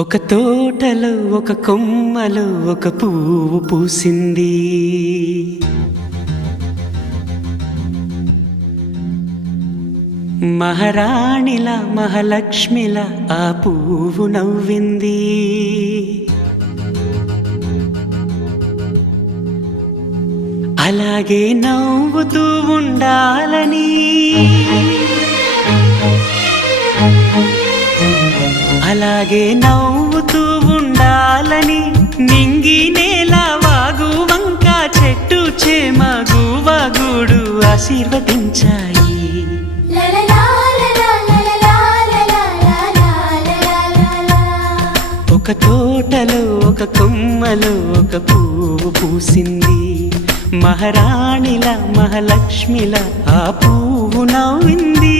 ఒక తోటలో ఒక కొమ్మలో ఒక పువ్వు పూసింది. మహారాణిలా మహాలక్ష్మిలా ఆ పువ్వు నవ్వింది. అలాగే నవ్వుతూ ఉండాలని, అలాగే నవ్వుతూ ఉండాలని నింగి నేల వాగు వంక చెట్టు చేమ గువగూడు ఆశీర్వదించాయి. ఒక తోటలో ఒక కొమ్మలో ఒక పువ్వు పూసింది. మహారాణిలా మహాలక్ష్మిలా ఆ పువ్వు నవ్వింది.